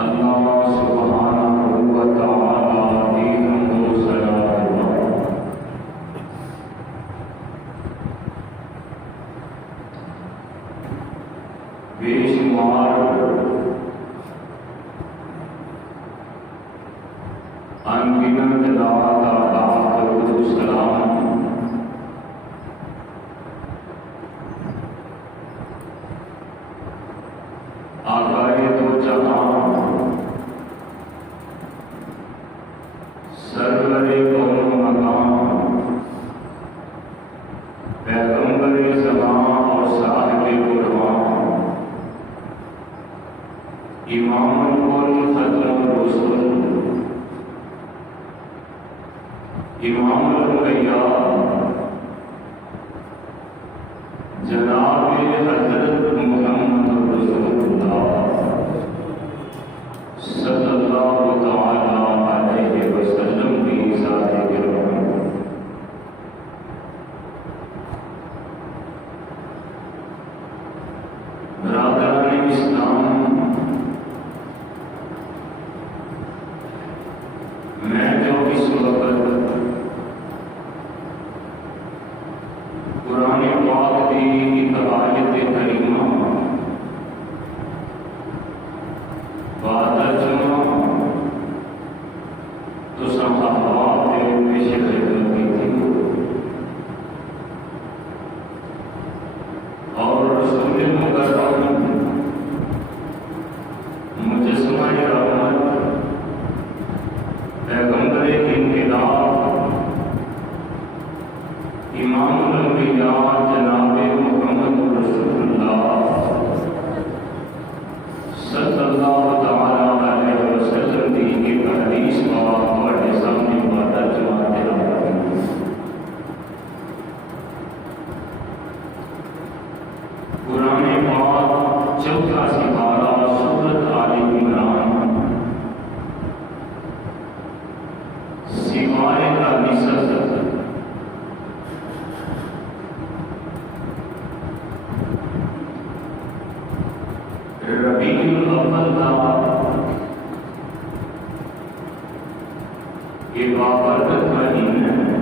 اللہ سبحانہ و تعالی کی حمد و ثنا بے شمار انگنت ذات آداب و سلام آقائے دو جہاں سرور کون مقام پیغمبر زمان اور صاحب قرآن امام الکل ختم الرسل امام الانبیاء جناب حضرت محمد رسول اللہ صلی اللہ تعالی علیہ وسلم کی ذات گرامی برادران اسلام، میں جو اس وقت قرآن پاک کی ایک آیت کریمہ باترجمہ تو صحابہ کے پیش خدمت کی تھی اور رسول مکرم مجسمہ رحمت پیغمبر انقلاب امام الانبیاء جناب محمد رسول اللہ صلی اللہ تعالی علیہ وسلم کی ایک حدیث کا ہمارے سامنے ترجمہ دینا قرآن پاک چوتھا سپارہ سورۃ آل عمران سپارے کا نصف ربیع الاول کا یہ بابرکت مہینہ ہے۔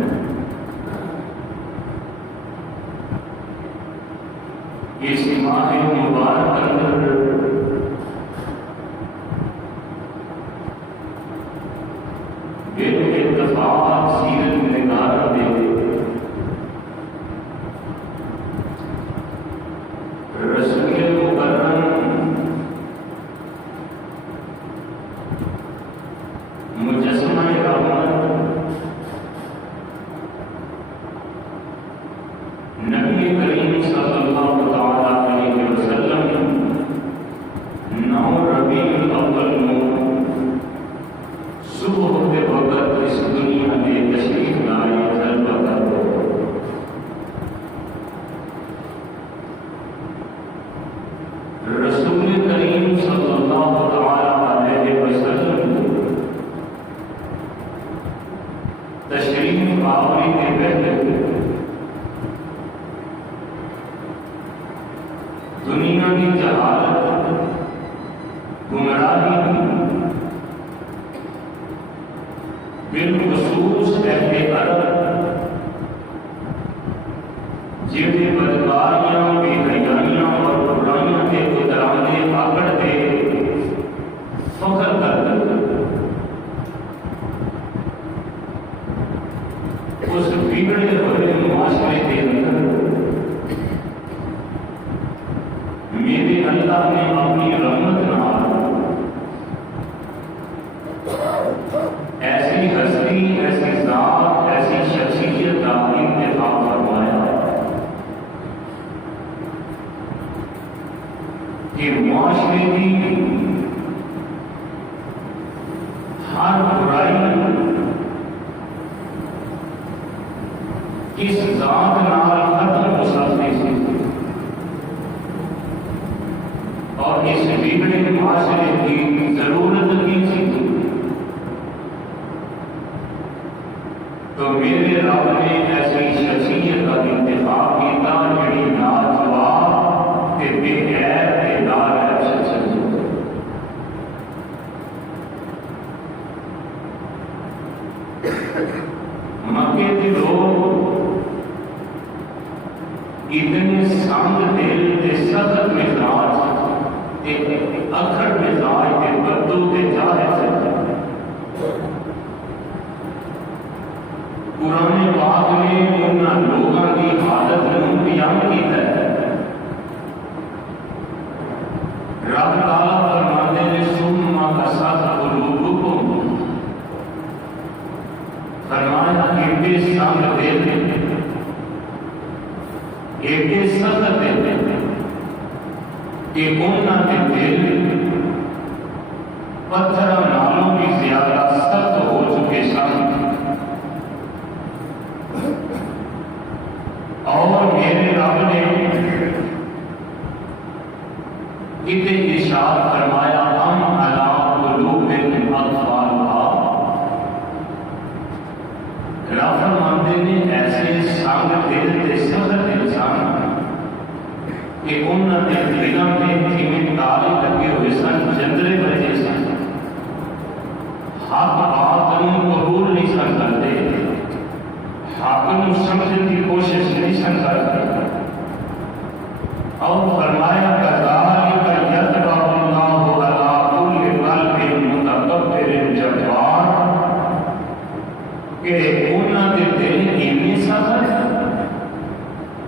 اس ماہ مبارک اندر بالاتفاق سیرت نگارہ میں رسول مکرم مجسمہ رحمت نبی کریم صلی اللہ تعالی علیہ وسلم 9 ربیع الاول میں صبح ہوتے وقت اس دنیا میں تشریف لائے جلوہ کرو۔ رسول کریم صلی اللہ تعالی علیہ وسلم تشریف آوری کے پہلے دنیا کی جہالت گمراہی بالخصوص اہل عرب جنہیں بدکاریاں بے حیائیاں اور برائیاں کے اترانے پکڑتے فخر کرتے اس بگڑے ہوئے معاشرے کے اندر میرے اللہ نے اپنی رحمت نال ایسی ہستی، ایسی ذات، ایسی شخصیت کا انتخاب فرمایا کہ معاشرے کی ہر برائی اس ذات نال ختم ہو سکتی سی اور اس بگڑے معاشرے کی ضرورت کی تھی۔ تو میرے رب نے ایسی شخصیت کا انتخاب کیا جڑی لاجواب تے بے عیب تے لا عیب شخصیت پاک نے ان لوگوں کی حالت کو بیان کیا ہے۔ رب تعالیٰ فرماتے ہیں ثم قست قلوبکم، فرمایا ایڈے سنگ دل، ایڈے سخت دل کہ انہاں دے دل پتھر نالوں بھی زیادہ سخت ہو چکے سن، اور میرے رب نے کتنے ارشاد فرمایا ام علی قلوبہم اقفالھا، رب فرماتے ہیں ایسے سنگ دل تے سخت انسان کہ انہاں دے دلوں میں تھیویں تالے لگے ہوئے سن، جندرے بجے سن، حق بات کو قبول نہیں سن کرتے، حق کو سمجھنے کی کوشش نہیں سن کرتے، اور فرمایا کذالک یطبع اللہ علی کل قلب متکبر جبار، کہ انہاں دے دل اتنے سخت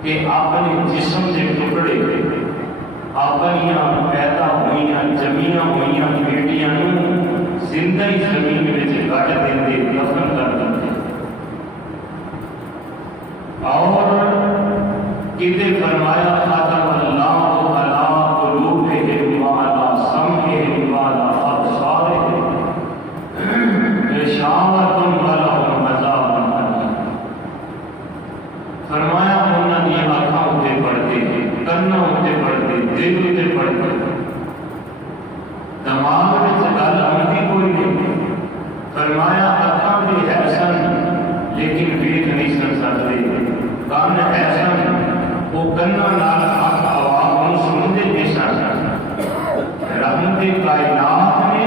کہ اپنے جسم کے ٹکڑے اپنیاں پیدا ہوئیاں جمیاں ہوئیاں بیٹیاں زندہ ہی زمین میں گٹ دیں، دفن کر دیں، اور کتے فرمایا ختم اللہ علی قلوبہم وعلی سمعہم وعلی ابصارہم غشاوۃ ولہم عذاب الیم، فرمایا انہاں دی آنکھاں اتے پڑھتے ہیں، کناں اتے پڑھتے، دل اتے پڑھتے، دماغ میں گل آتی کوئی نہیں، فرمایا آنکھاں بھی ہے سن لیکن ویکھ نہیں سن سکتے، کان ہے سن وہ کناں نال حق آواز نوں سنتے نہیں سن، رحمت کائنات نے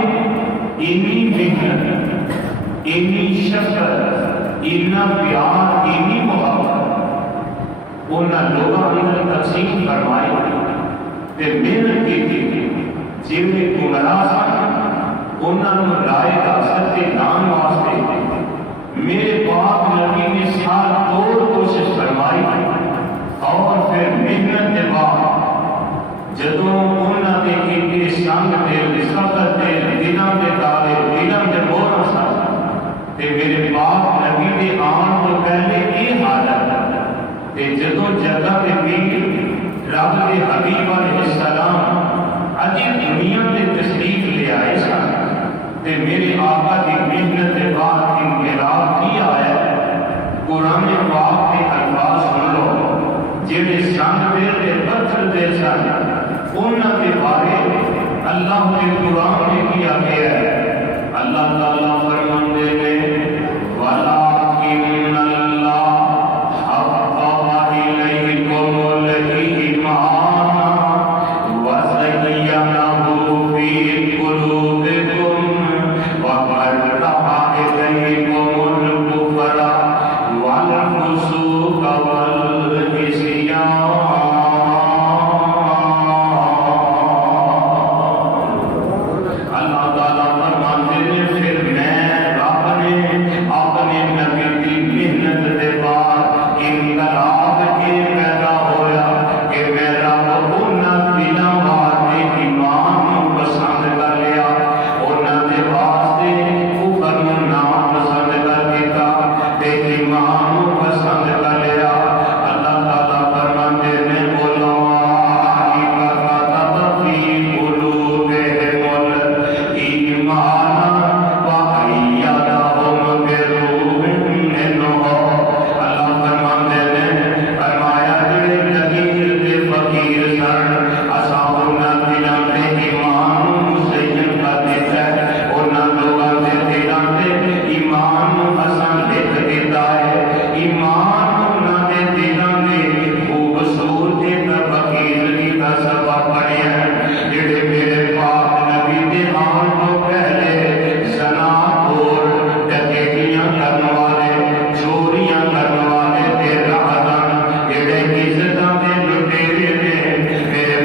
اینی محنت، اینی شفقت، اینا پیار، اینی محبت انہاں لوگوں اندر تقسیم فرمائی تے محنت کی، جنہیں گمراہ سن انہوں رائے راست کے نام واسطے میرے پاک نبی نے سال توڑ کوشش فرمائی، اور پھر محنت کے بعد جدوں انہوں نے ایک سنگ دل، سخت دل، دلوں کے تالے، دلوں کے مورا سن، تے میرے پاک نبی کے آن تو پہلے یہ حالت، تے جدوں جگہ کے پیر رب کے حبیب علیہ السلام اجی دنیا میں تشریف لے آئے سن، تے میرے آقا کی محنت کے بعد انقلاب کیا ہے، قرآن پاک کے الفاظ سن لو، جنہیں سنگ دل کے پتھر دل سن، انہاں کے بارے اللہ کے قرآن میں کیا گیا ہے، اللہ تعالیٰ فرماندے ہیں وَلَٰكِنَّ اللَّهَ حَبَّبَ إِلَيْكُمُ الْإِيمَانَ وَزَيَّنَهُ فِي قُلُوبِكُمْ وَكَرَّهَ إِلَيْكُمُ الْكُفْرَ وَالْفُسُوقَ وَالْعِصْيَانَ، اللہ تعالیٰ فرماتے ہیں پھر میں رب نے اپنے نبی کی محنت کے بعد انقلاب کے پیدا ہویا کہ میں رب انہاں دلوں واسطے ایمان پسند کر لیا، انہاں دے واسطے کفر نہ پسند کر دیتا تے ایمان پسند کر لیا۔ اللہ تعالیٰ فرماتے ہیں بولو میرے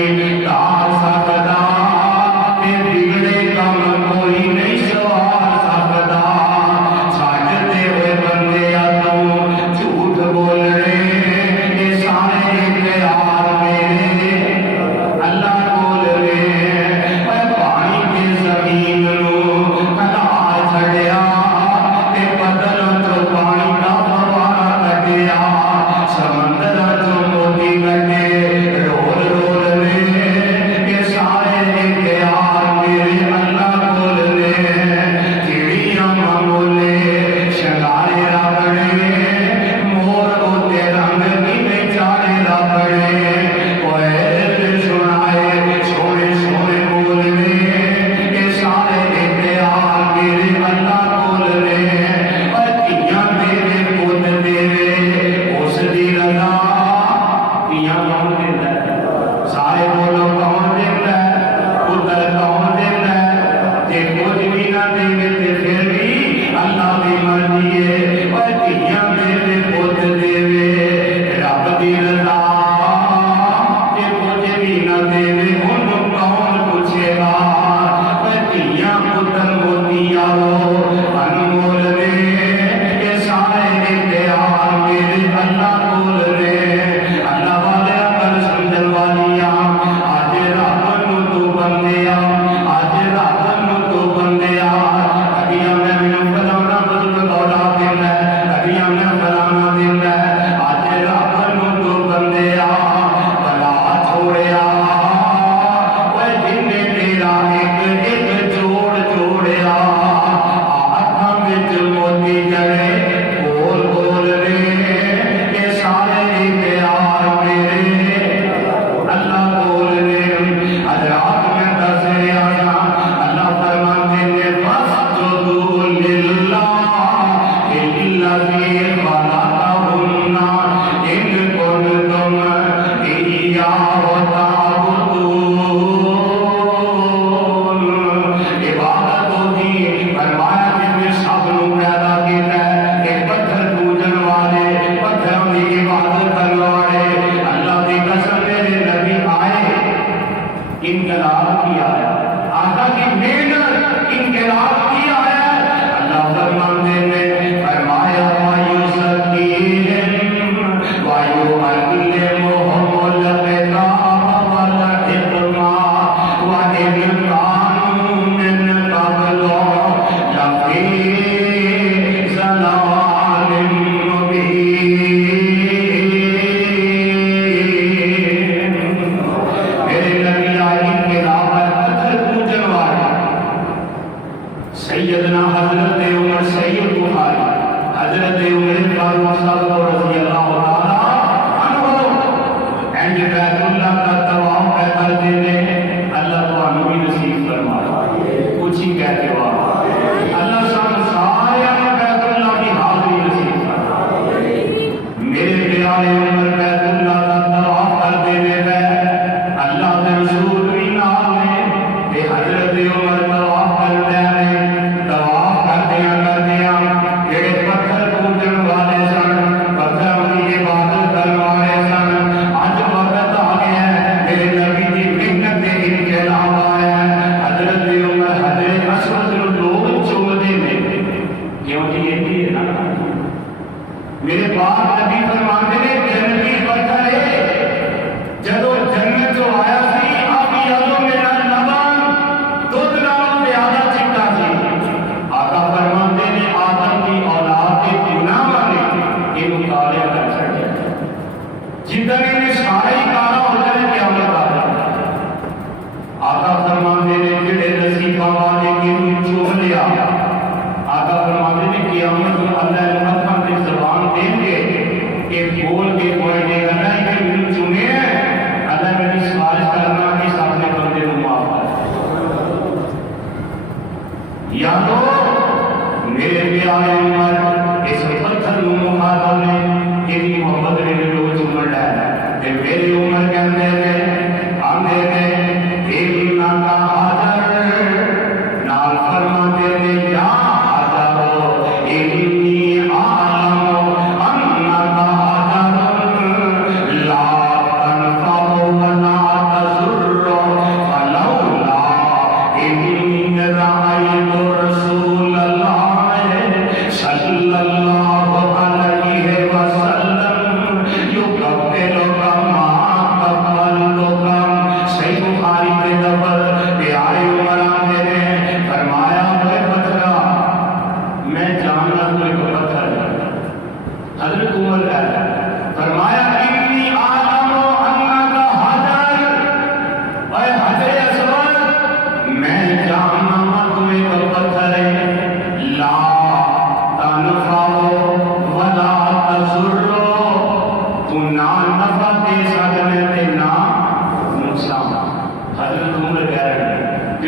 لا تنفع ولا تضر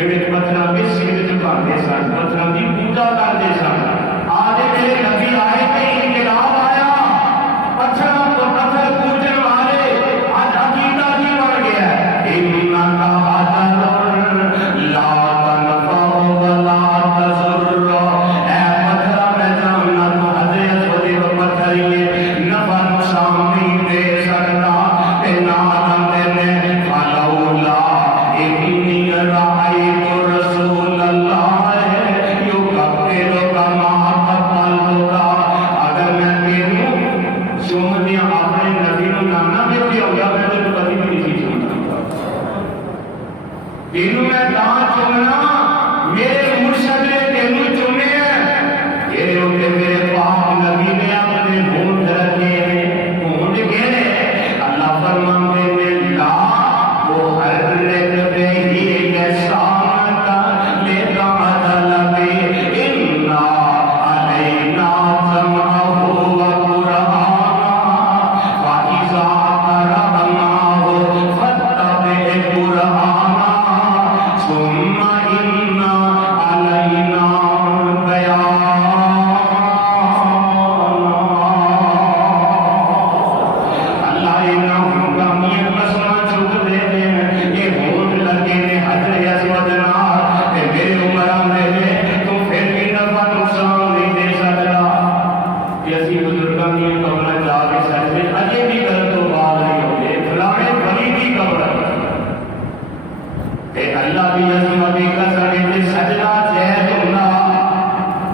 جڑے پتھراں دے سر جھکاندے سن پتھراں دی پوجا کردے سن آج میرے نبی آئے تے انقلاب آیا پتھراں کو پتھر پوجن والے آج عقیدہ ہی بن گیا ہے انکا حجر لا تنفع ولا تضر اے پتھراں میں جاننا تو حضرت خودی و پتھر یہ نفع نقصان نہیں دے سکتا تے نہ دینے فلولا انی رأیت رسول اللہ یکبر کما تقلد اگر میں تینوں چوم دیا اپنے نبی نو نانا بھی ہو گیا میں تو کبھی بھی نہیں چومتا تینوں میں دان چومنا میرے مرشد نے تینوں چومے ہیں یہ ہوتے میرے پاک نبی نے اپنے ہونٹ رکھے ہیں ہونٹ گئے اللہ فرماتے میں لا وہ ہر رت پہ ہی احسان کا لیتا طلبے انا علینا سمعہ و قرآنا فاذا قرأناہ فاتبع قرآنا ثم انا علینا بیانا اللہ انہوں گامیت مسئلہ چھوٹ دے دیں یہ ہونٹ لگے نے حجر اسود نار تے میرے عمرہ میں لے تو پھر بھی نفع نقصان نہیں دے سکتا کہ اسی بزرگاں دی قبر جا کے سجدے اجے بھی کر تو بعد نہیں ہوتے فلانے ولی دی قبر تے اللہ دی عظمت کی قسم تے سجدہ جائز ہونا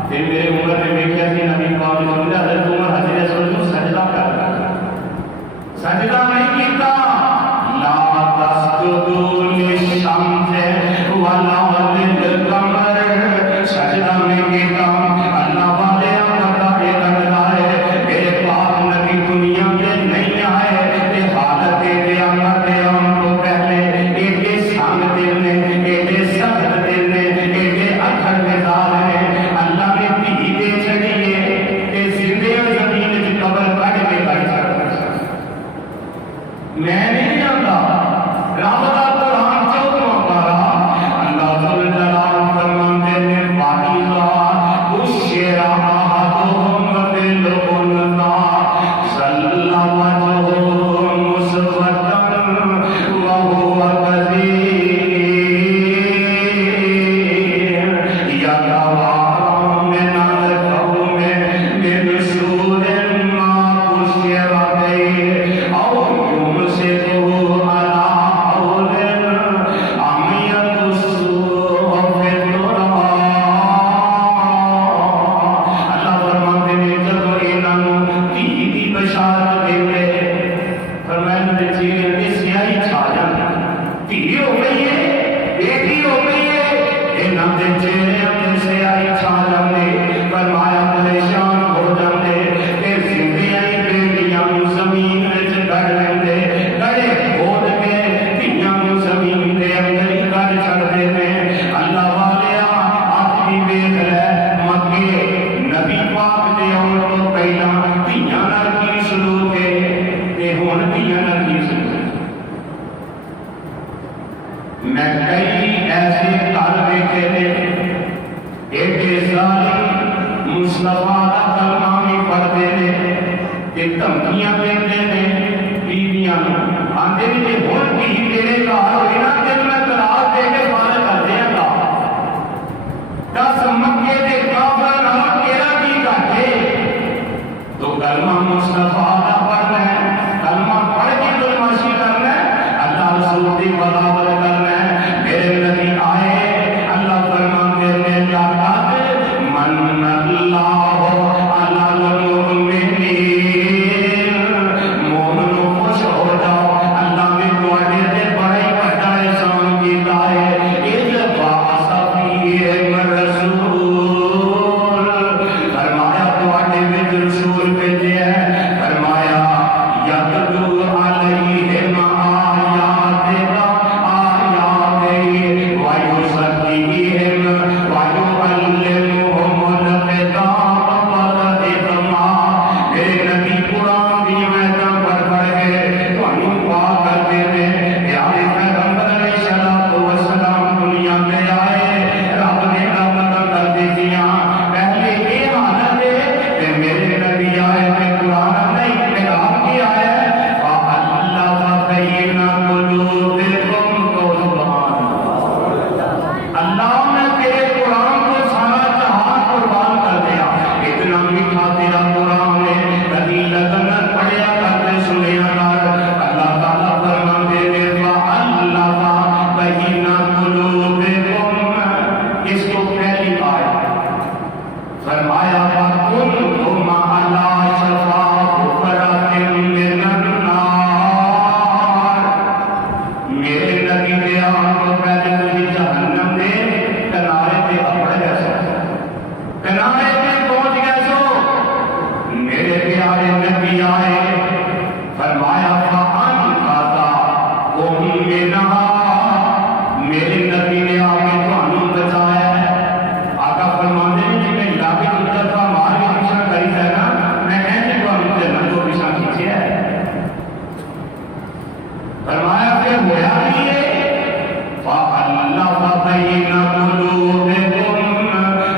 تے میرے عمر نے دیکھا کہ نبی پاک نے فرمایا حضرت عمر حجر اسود کو سجدہ کر سجدہ نہیں کیتا لا تسجدوا للشمس ولا للقمر سجدہ نہیں کیتا اللہ والے پتہ یہ لگتا ہے میرے پاک نبی دنیا میں نہیں آئے تے حالت قیامت کے ہم کو پہلے ایک سنگ دل نے ایک سخت دل نے ایک اکھڑ مزاج نے اللہ نے دھی دے چھڑی ہے تے زندے زمین وچ قبر کڈ کے بیٹھا میں نہیں جانتا رب دا قرآن چودواں پارہ اللہ ذل جلال فرماتے ہیں فَإِذَا بُشِّرَ أَحَدُهُم بِالْأُنثَىٰ ظَلَّ وَجْهُهُ مُسْوَدًّا وَهُوَ كَظِيمٌ يَتَوَارَىٰ مِنَ الْقَوْمِ مِنْ سُوءِ مَا بُشِّرَ بِهِ أَوْ يُمْسِكُهُ عَلَىٰ هَوْنٍ أَمْ يَدُسُّهُ فِي التُّرَابِ اللہ فرماتے ہیں جب انہوں دھی دی بشارت دیتے فرمایا میرے چہرے پہ سیاہی چھا جاتی دھی ہو گئی ہے بیٹی ہو گئی ہے انہوں دے چہرے پہ سیاہی چھا جاتے فرمایا پریشان ہو جاتے کہ زندیاں بیٹیاں زمین وچ گڑ لیندے گڑے کھود کے دھیاں زمین دے اندر ہی گڑ چھڑدے نے اللہ والیا آج بھی ویکھ لے مکے نبی پاک دے آن تو پہلا دھیاں نال کی سلوک ہے تے ہن دھیاں نال کی سلوک ہے میں کئی ایسے گھر دیکھے نے ایک ظالم مصطفیٰ دا کلمہ بھی پڑھتے نے تے دھمکیاں دیندے نے بیویاں آندے نے جے ہن دھی تیرے گھر ہوئی نا تے میں طلاق دے کے فارغ کر دیاں گا دس مکے دے کافر نال تیرا کی گھاٹے تو کلمہ مصطفیٰ دا پڑھنا ہے کلمہ پڑھ کے بدماشی کرنا ہے اللہ رسول دی بغاوت کرنا ہے میرے نبی آئے اللہ فرماتے ہیں لقد من اللہ علی المؤمنین مومنوں خوش ہو جاؤ اللہ نے تواڈے تے بڑا ہی بڑا نبی دے آن کو پہلے تسی جہنم دے کنارے پہ اپڑ گئے سو، کنارے پہ پہنچ گئے سو، میرے پیارے نبی آئے، فرمایا فَأَنْقَذَ أُمِّنَهَا، میرے نبی نے آ کے تھانوں بچایا ہے۔ آقا فرماتے ہیں جی میں لا کے دو دفعہ مار کے پیچھا کری ہے نا، میں ایسے تھانوں جنت کو پیچھا کھینچے ہے۔ فرمایا پھر ہوا بھی ہے فَأَلَّفَ بَيْنَ قُلُوبِكُمْ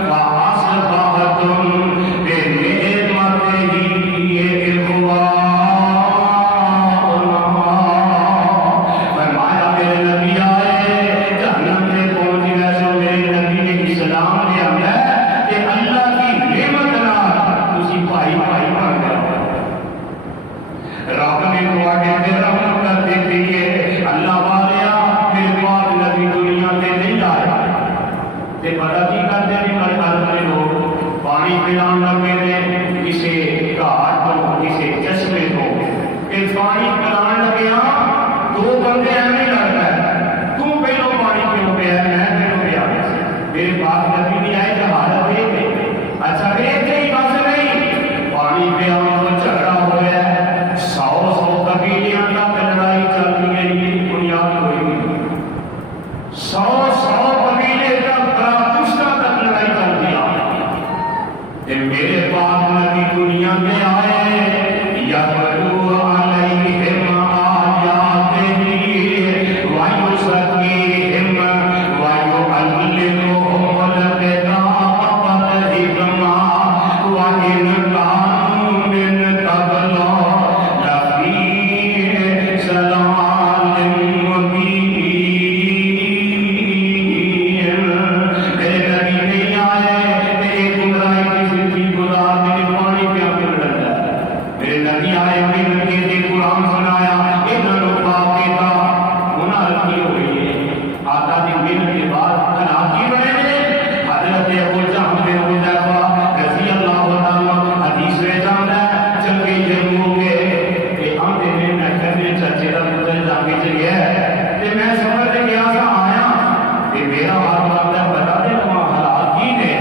فَأَصْبَحْتُمْ بِنِعْمَتِهِ إِخْوَانًا۔ فرمایا میرے نبی آئے جہنم میں پہنچ گئے سو، میرے نبی نے اسلام دیا ہے کہ اللہ کی نعمت نال تسی بھائی بھائی بن گئے، رب نے تواڈے تے رحمت کر دیتی ہے۔ اللہ والیا میرے بعد نبی دنیا تے نہیں آئے تے پتہ کی کرتے ہیں مرکز میں لوگ پانی پلان لگے نے کسی گھاٹ تو کسی چشمے تو کہ پانی پلان لگیا، دو بندے ایویں لگتا ہے تو پہلو پانی کیوں پیا میں پہلو پیا، میرے بعد نبی نہیں آئے جہالت یہ نہیں، اچھا ایک ہی بس نہیں، پانی پیا تو جھگڑا ہو گیا ہے، 100 قبیلیاں تک لڑائی چلتی رہی، بنیاد کوئی نہیں، 100 قبیلے تک کشتہ تک لڑائی چلتی آئی، میرے بعد نبی دنیا میں آئے یتلو علیہم آیاتہ ویزکیہم ویعلمہم الکتاب والحکمہ وإن كانوا من قبل لفی ضلال مبین۔ میرے نبی نہیں آئے ایک گمراہی کی زندگی گزار کے پانی پیا کر رہتا ہے، میرے نبی آئے مل کے قرآن سنایا، انہوں نے پاک کا گناہ رکھی ہوئی ہے، آقا دی مل کے بعد ہلاکی بنے نے، حضرت ابو جہل بن حذیفہ رضی اللہ تعالیٰ حدیث میں جانا ہے جنگی جنگوں کے کہ ہم دن میں کہنے چچے کا پتر جنگی چلے ہے کہ میں سمجھ گیا سا آیا کہ میرا ہاتھ بندہ بتا دے وہاں حالات کی نے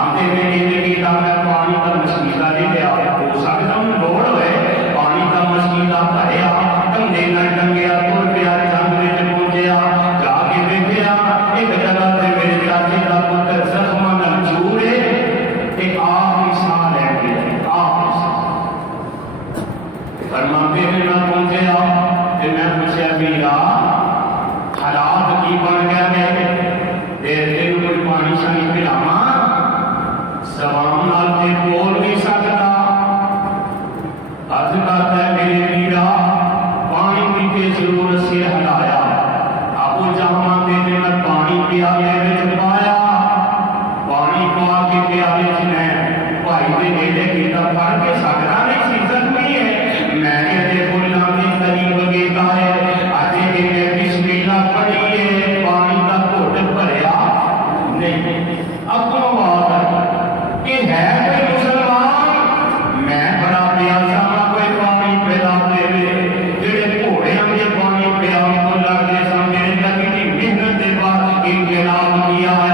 آتے میں زندگی کا میں پانی کا مشکلہ دے دیا ہو سکتا ہوں لوڑ ہوئے پانی کا مشکلہ بھریا تم دینا ڈنگیا تر پیا جنگ میں پہنچیا جا کے دیکھیا ایک جگہ سے میرے چاچے کا پتر زخمہ نہ چورے ایک آخری سال ہے گیا آخری سال فرماتے ہیں نہ پہنچیا کہ میں پوچھا میرا حالات کی بن گیا میں دیر دن کوئی پانی شانی پلاما زبان نال تے بول نہیں سکتا، عرض کرتا ہے میرے میرا پانی پیتے ضرورت سے ہلایا، ابو جہاں دے میں پانی پیالے میں پایا، پانی پا کے پیالے میں بھائی دے نیڑے کیتا پڑھ کے سکتا نہیں سی زخمی ہے، میں نے تے بولنا کے قریب گیتا ہے اجے کہ میں بسم اللہ پڑھی ہے پانی کا گھٹ بھریا نہیں، اب تو بات ہے کہ ہے کوئی مسلمان میں بڑا پیاسا ہاں کوئی پانی پلا دے جڑے گھوڑیاں میں پانی پیا کو لگتے سن میرے نبی کی محنت کے بعد انقلاب کیا ہے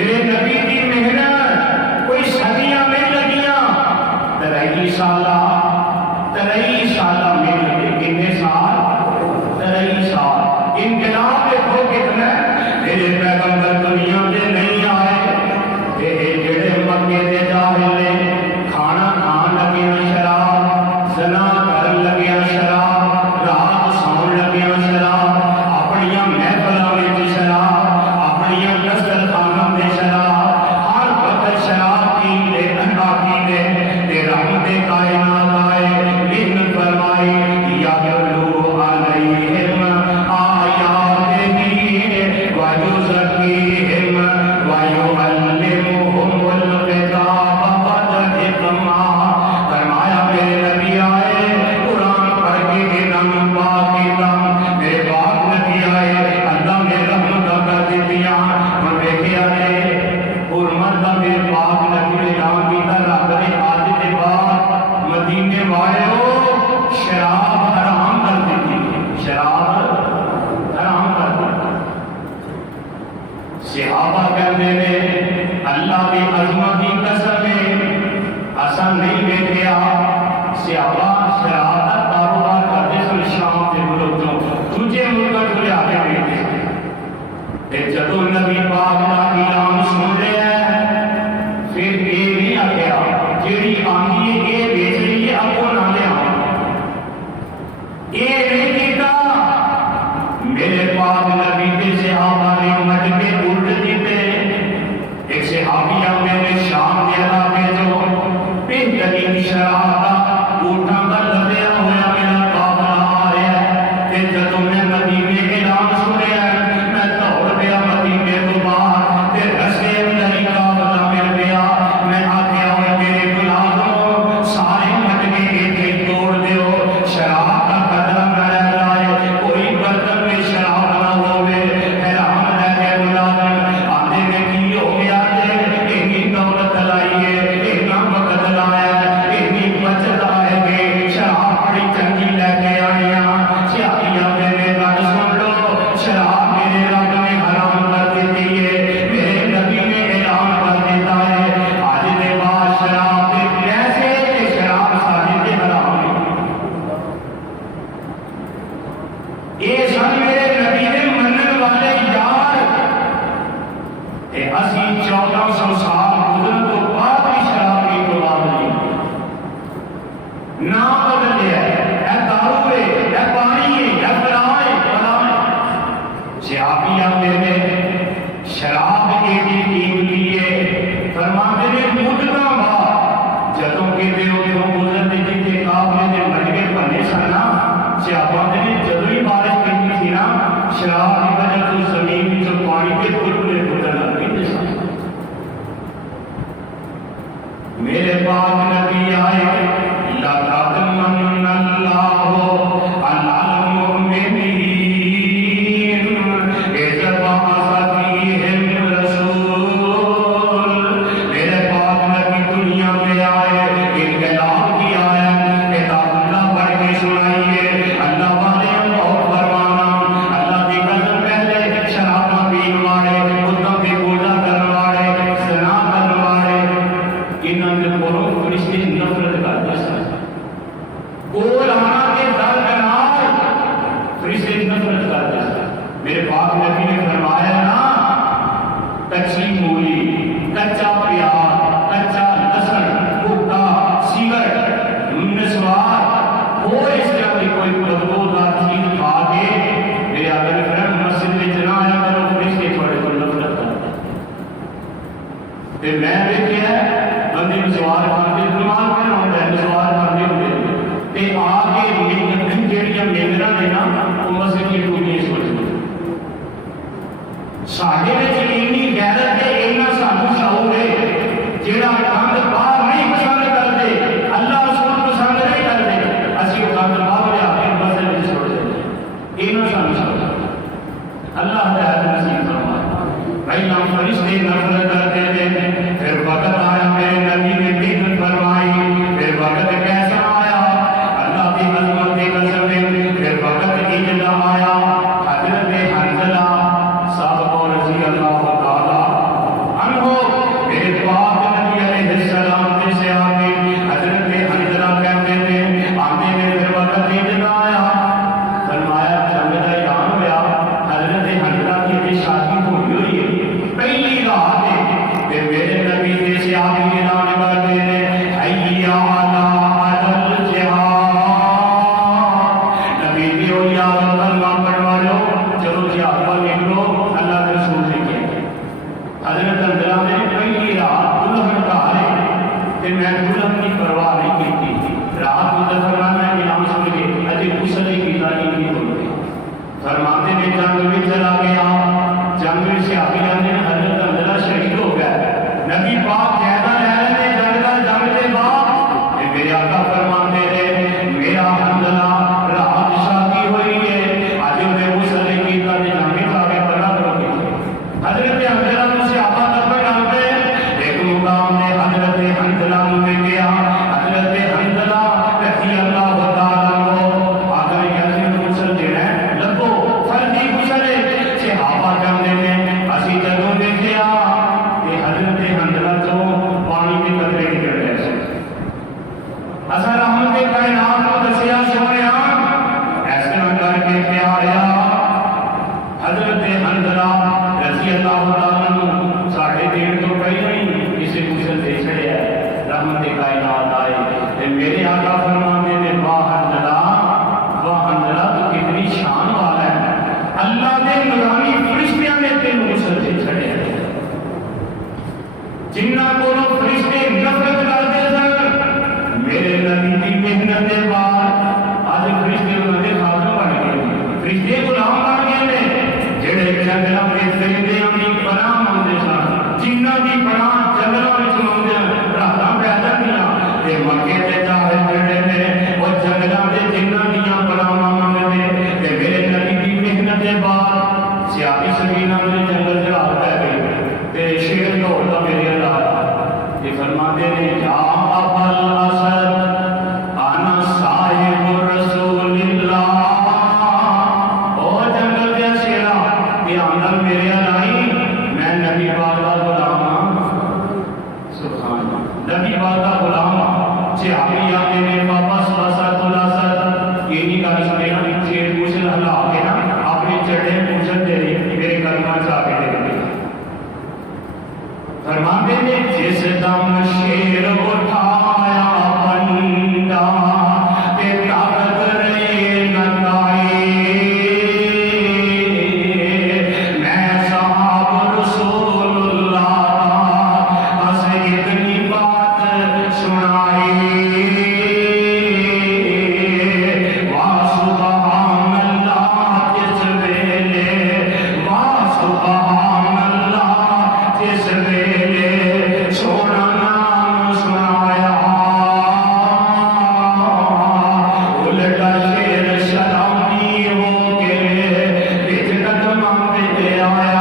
میرے نبی کی محنت کوئی صدیاں میں لگیاں، 23 سالہ محنت، کتنے سال؟ 23 سال۔ انقلاب دیکھو کتنا، میرے پیغمبر دنیا میں نہیں آئے، یہ جڑے مکے دے جاہل نے کھانا کھان لگیا شراب، زنا کرن لگیا شراب، رات سون لگیا شراب، اپنیاں محفلاں وچ شراب، اپنیاں دسترخواناں تے شراب، ہر وقت شراب پیندے انڈا پیندے، تے رحمت کائنات آئے من فرمائی یا یلو علیہم آیاتہ ویزکیہم ویعلمہم الکتاب والحکمہ۔ فرمایا میرے نبی آئے قرآن پڑھ کے انعام پاک کیتا، میرے پاک نبی آئے اللہ نے رحمت کر دیتیاں، ہن ویکھیا نے حرمت دا میرے پاک نبی نے نام کیتا، رب نے آج کے بعد مدینے والوں شراب حرام کر دیتی، شراب حرام کر دیتی۔ صحابہ کہتے ہیں اللہ کی عظمت کی قسم ہے اساں نہیں ویکھیا صحابہ شراب کا کاروبار کرتے سن شام کے ملک تو دوجے ملک کو لیا کے بیچتے، تے جدوں نبی پاک دا اعلان سن رہے ہیں پھر یہ نہیں آخیا جیڑی آندھی ہے یہ بیچ رہی ہے اپو نہ لیا، یہ نہیں کیتا۔ میرے پاک نبی کے صحابہ نے مٹ کے الٹ دیتے، ایک صحابی میرے شام کے علاقے جو بہترین شراب کا اونٹاں کا لدیا ہوا میرا قافلہ آ رہا ہے، تے جدوں میں مدینے اعلان سنیا میں دوڑ گیا مدینے تو باہر، تے رستے اندر ہی قافلہ مل گیا، میں آخیا ہوئے میرے غلاموں سارے مٹ کے ایک توڑ دیو، شراب کا قدر نہ رہ جائے، کوئی برتن میں شراب نہ ہوئے۔ حیران رہ گئے ملازم، آدھے میں کی ہو گیا جے اتنی دولت لائیے، اتنا وقت لایا، اتنی بچت آئے گی، شراب بڑی چنگی لے کے آئیاں، سیاحیاں میرے گل سن لو، شراب میرے رب نے حرام کر دیتی ہے، میرے نبی نے اعلان کر دیتا ہے آج کے بعد شراب کے پیسے کے شراب سارے تے حرام ہے۔ یہ سن میرے نبی نے منن والے یار، تے اسی 1400 سال گزرن تو بعد بھی شراب کی توبہ نہیں، نہ بدلے اے دارو ہے، اے پانی ہے، اے فلاں ہے، فلاں ہے۔ صحابیہ میرے شراب ایڈی قیمتی ہے، فرماتے نے مدتاں بعد جدوں کتے اتوں گزرتے جتنے قافلے دے مٹکے بنے سن نا، صحابہ نے جدوں ہی بارش پیندی تھی نا شراب کی وجہ تو زمین وچوں پانی کے بلبلے پھوٹن لگ پیندے سن۔ میرے پاک نبی آئے لقد من اللہ علی المؤمنین اذ بعث فیہم رسول۔ میرے پاک نبی دنیا میں آئے، انقلاب کیا ہے، کتاب اللہ پڑھ کے سنائیے، اللہ والے بہت فرمانا، اللہ کی قسم پہلے شراب پین والے، بتوں کی پوجا کرنے والے، زنا کرنے والے، انہوں نے بولو فرشتے نفرت کرتے سن، کول آنا کے درکنار فرشتے نفرت کرتے سن۔ میرے پاک نبی نے فرمایا نا کچی مولی، کچا پیاز، کچا لہسن، بھٹا، سگرٹ، نسوار، وہ اس طرح کی کوئی بدبودار چیز کھا کے میرے آقا نے فرمایا مسجد میں نہ آیا کرو، فرشتے تھوڑے کو نفرت کرتے۔ تے میں دیکھیا بندے سوار کرتے نماز پڑھنا ہوتا ہے، سوار کرتے ہوتے تے آ کے جہاں میندرا نے نا وہ مسجد کی ٹوٹی سوچتے ساڈے وچ اینی غیرت ہے، اینا سانو شعور ہے، جہاں گند باہر نہیں پسند کرتے، اللہ رسول پسند نہیں کرتے، اسی وہ گند باہر لیا کے مسجد میں چھوڑ دیتے، اینا سانو شعور ہے۔ اللہ ہدایت نصیب فرمائے۔ پہلا فرشتے نفرت کرتے تھے، پھر وقت آیا میرے نبی نے دن فرمائی، پھر وقت کیسا آیا اللہ کی عظمت کی قسم ہے، پھر وقت اجلا آیا، حضرت حنظلہ صاحب رضی اللہ تعالی عنہ تے میرے نبی دے صحابی اعلان کرتے ہیں حیا علی الجہاد، نبی دی یاد کلمہ پڑھوا لو، چلو جہاد پر نکلو، اللہ کے رسول نے کیا۔ حضرت حنظلہ نے پہلی رات دلہن گھر تے میں دلہن کی پرواہ نہیں کی، رات گزر میں امام سن کے اجے غسل ہی کیتا نہیں ہوتے، فرماتے نے جنگ میں چلا گیا، جنگ میں صحابی نے حضرت حنظلہ شہید ہو گیا، نبی پاک جائزہ لے رہے تھے جنگ کے بعد، میرے آقا فرماتے ہیں میرا حنظلہ رات شادی ہوئی ہے، آج میں غسل ہی کیتا تے جنگ میں آگے پڑھا کرو گے۔ حضرت حنظلہ نے صحابہ تک ڈالتے ایک مقام نے حضرت حنظلہ نے کیا، حضرت حنظلہ رضی اللہ تعالیٰ عنہ اگر یاسین غسل دینا ہے لگو فرضی غسل ہے، صحابہ کہتے ہیں اسی جدوں دیکھیا کہ حضرت حنظلہ تو پانی کے قطرے نکل رہے ہیں، اصل رحمت کائنات کو دسیا سویا ایسے کر کے پیاریا حضرت حنظلہ رضی اللہ تعالیٰ عنہ ساڑھے دیر تو پہلے ہی اسے غسل دے چھڑیا ہے، رحمت کائنات آئے تے میرے آقا فرماتے نے واہ حنظلہ تو کتنی شان والا ہے، اللہ دے نورانی فرشتیاں نے تینوں غسل دے چھڑیا ہے، جنہ کو فرشتے نفرت کرتے سن میرے نبی کی محنت کے بعد آج فرشتے انہوں نے خاتم بن گئے، فرشتے غلام بن گئے نے، جڑے جنگلاں وچ درندیاں دی پناہ منگدے سن، جنہاں دی پناہ جنگلاں وچ منگدے راتاں پہ جاندیاں تے مکے تے جاہل جڑے نے او جنگلاں دے جنہاں دیاں پناہاں منگدے تے میرے نبی دی محنت کے بعد سیاسی سکینہ نے جنگل چڑھا پہ گئی تے شیر دوڑتا میرے اللہ یہ فرماتے ہیں یا ابا الاسد انا صاحب رسول اللہ، او جنگل دے شیرا دھیان نال میرے الائی میں نبی پاک دا غلام ہاں، سبحان اللہ نبی پاک دا غلام ہاں، صحابی آتے نے بابا سلاسد الاسد یہ نہیں گل سنے نا شیر پوچھن ہلا کے نا اپنے چڑھے پوچھن دے میرے کلمہ چاہ کے دے فرماتے ہیں جس دم شیر اٹھایا بندہ تے طاقت رہے نہ گائے، میں صاحب رسول اللہ بس اتنی بات سنائی، واہ سبحان اللہ جس ویلے، واہ سبحان اللہ جس ویلے سونا نام سنایا، الٹا شیر شلامی ہو کے بچ قدماں پہ آیا،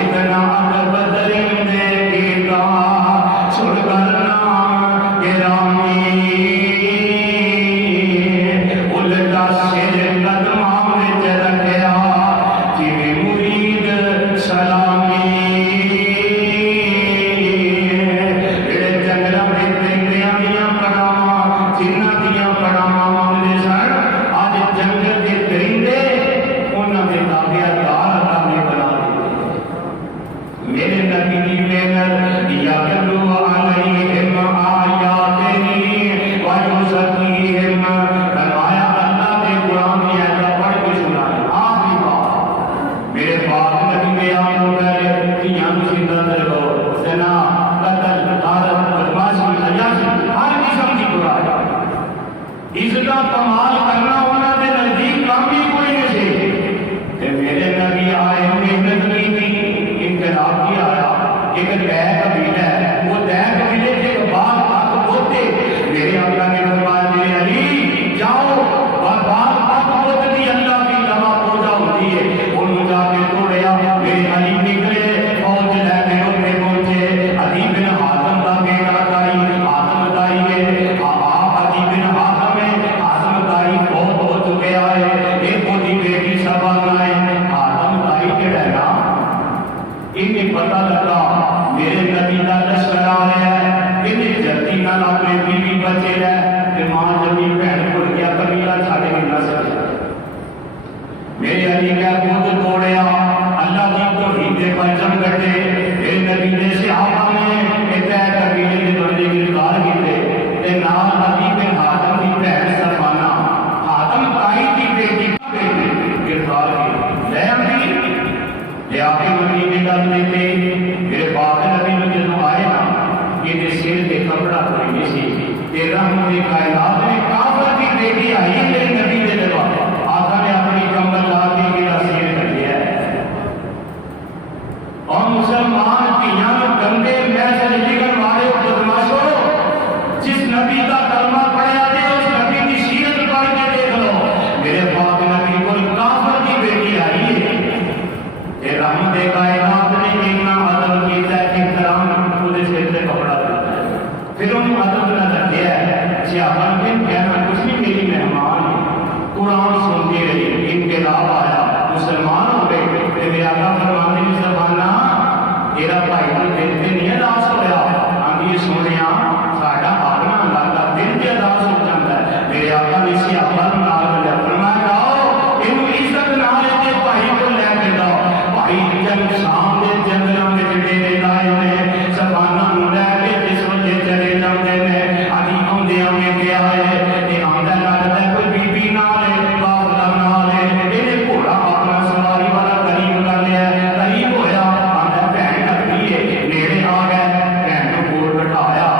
اتنا ادب درندے کیتا سن کر نام گرامی، الٹا شیر قدماں وچ رکھیا جویں مرید سلامی، جڑے جنگلاں وچ درندیاں دیاں پناہاں جنہاں دیاں پناہاں منگدے سن اج جنگل دے درندے انہاں دے تابعدار اللہ نے بنا دیتے، میرے نبی دی محنت یاتلو علیہم آیاتہ ویزکیہم، فرمایا اللہ دے قرآن کی آیات پڑھ کے سنائے، آخری بات میرے پاک نبی کے آپ کو پہلے تیاں تسی نظر ہو زنا قتل غارت بدماشی عیاشی ہر قسم کی برائی، اس کا کمال کرنا انہاں دے نزدیک کام ہی کوئی نہیں سی، کہ میرے نبی آئے محنت کی تھی، انقلاب کی آیا، ایک دہ قبیلہ ہے وہ دہ قبیلے کے بعد حق ہوتے میرے آقا نے فرمایا میرے علی جاؤ اور بعد حق ہوتی اللہ کی دوا پوجا ہوتی ہے، انہوں جا کے توڑیا، میرے علی نکلے فوج لے کے انہیں پہنچے، علی بن حاتم کا بیٹا دائی حاتم دائی ہے، آپ علی بن حاتم ہے، حاتم دائی بہت ہو چکے آئے، ایک وہ دی بیٹی سبا نائے، حاتم دائی کے رہنا انہیں پتہ لگا میرے نبی کا لشکر آ رہا ہے، انہیں جلدی نہ اپنے بیوی بچے رہے کہ ماں جبھی بہن بھول گیا قبیلہ چھاڑے بھی نہ سکے، میرے علی کا خود توڑیا اللہ کی کے پرچم کٹے پھر نبی نے صحابہ نے طے قبیلے کے بندے گرفتار کیتے نال نبی بن حاتم کی بہن سفانہ حاتم تائی کی بیٹی گرفتار کی لے آئی لے آ کے مدینے ڈال دیتے میرے باپ نبی نے جدوں آئے نا یہ سر کے کپڑا کوئی نہیں سی رحمت کائنات نے کافر کی بیٹی آئی میرے نبی کے دربار آقا نے اپنی کمبل لا کے میرا سر کر دیا ہے اور مسلمان کیاں گندے میسج لکھن والے بدماشو جس نبی کا کلمہ پڑھیا تھے اس نبی کی سیرت پڑھ کے دیکھ لو میرے پاک نبی کو کافر کی بیٹی آئی ہے یہ رحمت کائنات نے اتنا ادب کیا ہے احترام پورے سر سے کپڑا دیتا ہے پھر ان ادب نہ رکھیا ہے صحابہ نے کہنا کچھ نہیں میری مہمان قرآن سنتی رہی انقلاب آیا مسلمان ہو گئے میرے آقا فرماتے ہیں سبحانہ تیرا بھائی تو دل سے نہیں اداس ہوا ہم یہ سنیا ساڈا اپنا علاقہ دل سے اداس ہو جاتا ہے میرے آقا نے صحابہ نال ملیا فرمایا جاؤ اینو عزت نال دے بھائی کو لے کے جاؤ بھائی جنگ شام دے جنگلاں وچ ڈیرے لائے نے سبحانہ نوں لے کے جس وجہ چلے جاندے نے آدھی آندے آویں کیا ہے تے آندا لگدا کوئی بی بی نال ہے باپ دا نال ہے اینے گھوڑا اپنا سواری والا قریب کر لیا قریب ہویا آندا بہن لگی ہے نیڑے آ گئے بہن نوں کول بٹھایا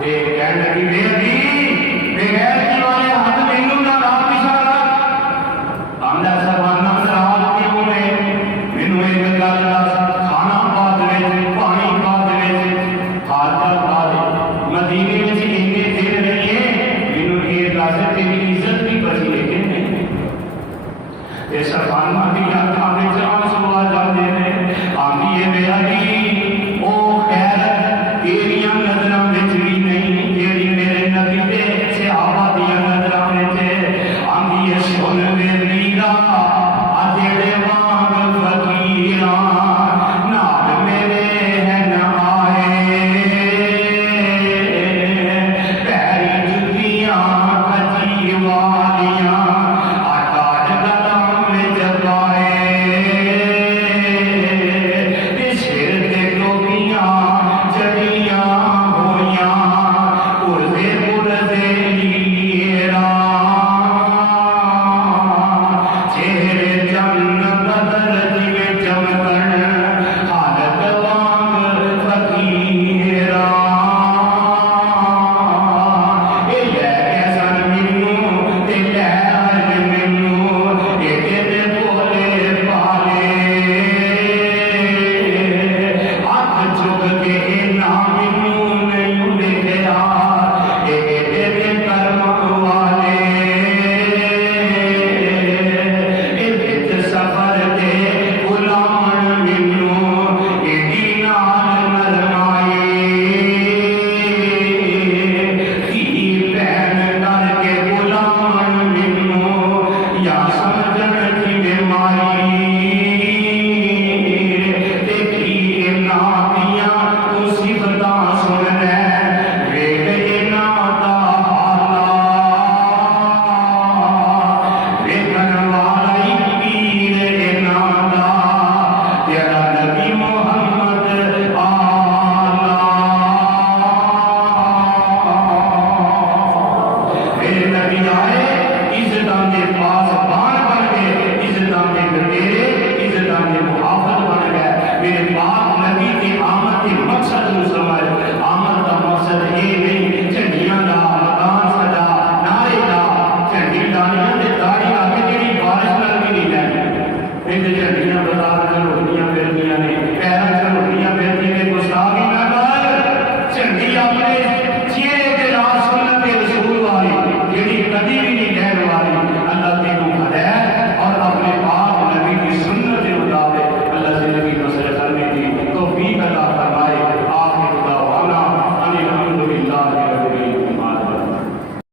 تے کہن لگی بے ادی بغیر کی والے ہاتھ مینوں نہ لا پیچھا کر آندا سبحانہ ناراض کیوں ہے مینوں ایک گل دس کھانا بعد وچ پانی بعد وچ خاطر بعد مدینے وچ اینے دن رہیے مینوں یہ دس تیری عزت بھی بچی ہے کہ نہیں تے سبحانہ دی اکھاں وچ آنسو آ جاندے نے آندی ہے میرا